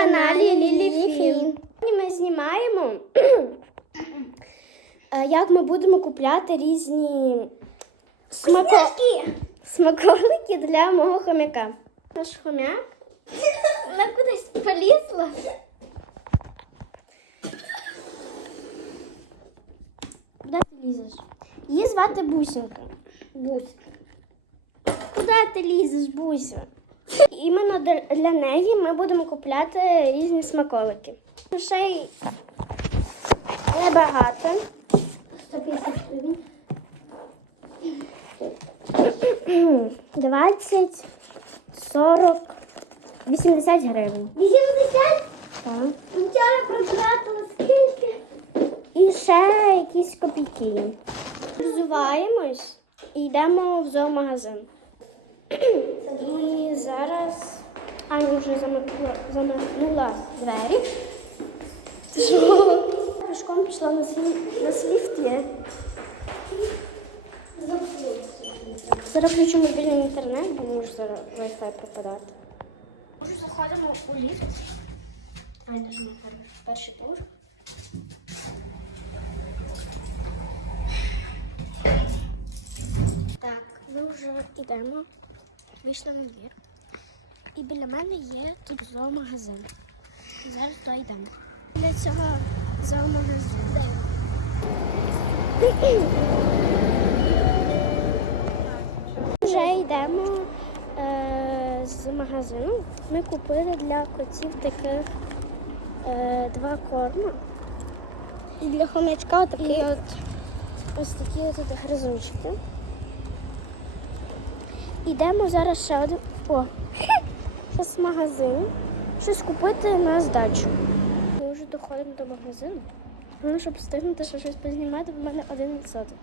каналі Лілі. Сьогодні ми знімаємо, е, як ми будемо купляти різні смако... смаколики для мого хомяка. Наш хомяк вона кудись полізла. Куди ти лізеш? Її звати Бусінка. Бусь. Куди ти лізеш, Буся? Іменно для- неї ми будемо купляти різні смаколики. Грошей небагато. 150 гривень. 20, 40, 80 гривень. 80? Так. Вчора протратила скільки? І ще якісь копійки. Взуваємось і йдемо в зоомагазин. І зараз Аня вже замикнула, замикнула двері. Пішком пішла на свій на сліфті. Зараз включу мобільний інтернет, бо може зараз Wi-Fi пропадати. Може заходимо у ліфт. Ай, теж ми перший поверх. Так, ми вже йдемо. Вийшли на двір. І біля мене є тут зоомагазин. Зараз туди йдемо. Для цього зоомагазину. Вже йдемо е, з магазину. Ми купили для котів таких е, два корма. І для хомячка такий от ось такі от гризунчики. Йдемо зараз ще один. О! Зараз магазин. Щось купити на здачу. Ми вже доходимо до магазину. Ну, щоб встигнути ще щось познімати, в мене один відсоток.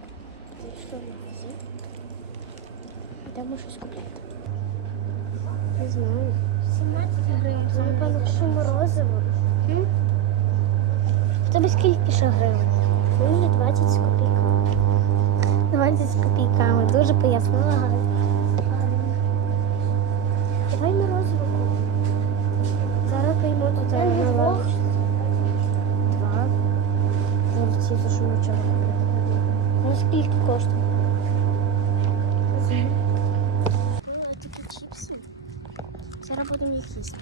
Зайшли в магазин. Йдемо щось купляти. Не знаю. 17 гривень. Це, напевно, що морозиво. В тебе скільки ще гривень? Мені 20 з копійками. 20 з копійками. Дуже пояснила Галя. Давай морозиво купимо. Зараз поїмо тут Я не на двох. лавочці. Два. Голубці, за що ми вчора купили. Ну скільки коштує? Чіпси. Зараз будемо їх їсти.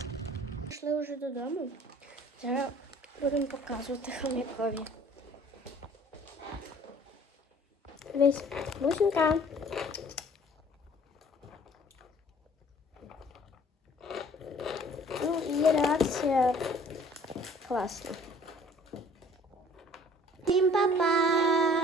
Пішли вже додому. Зараз будемо показувати хомякові. Весь бусинка. Ну, її реакція класна. Всім па-па!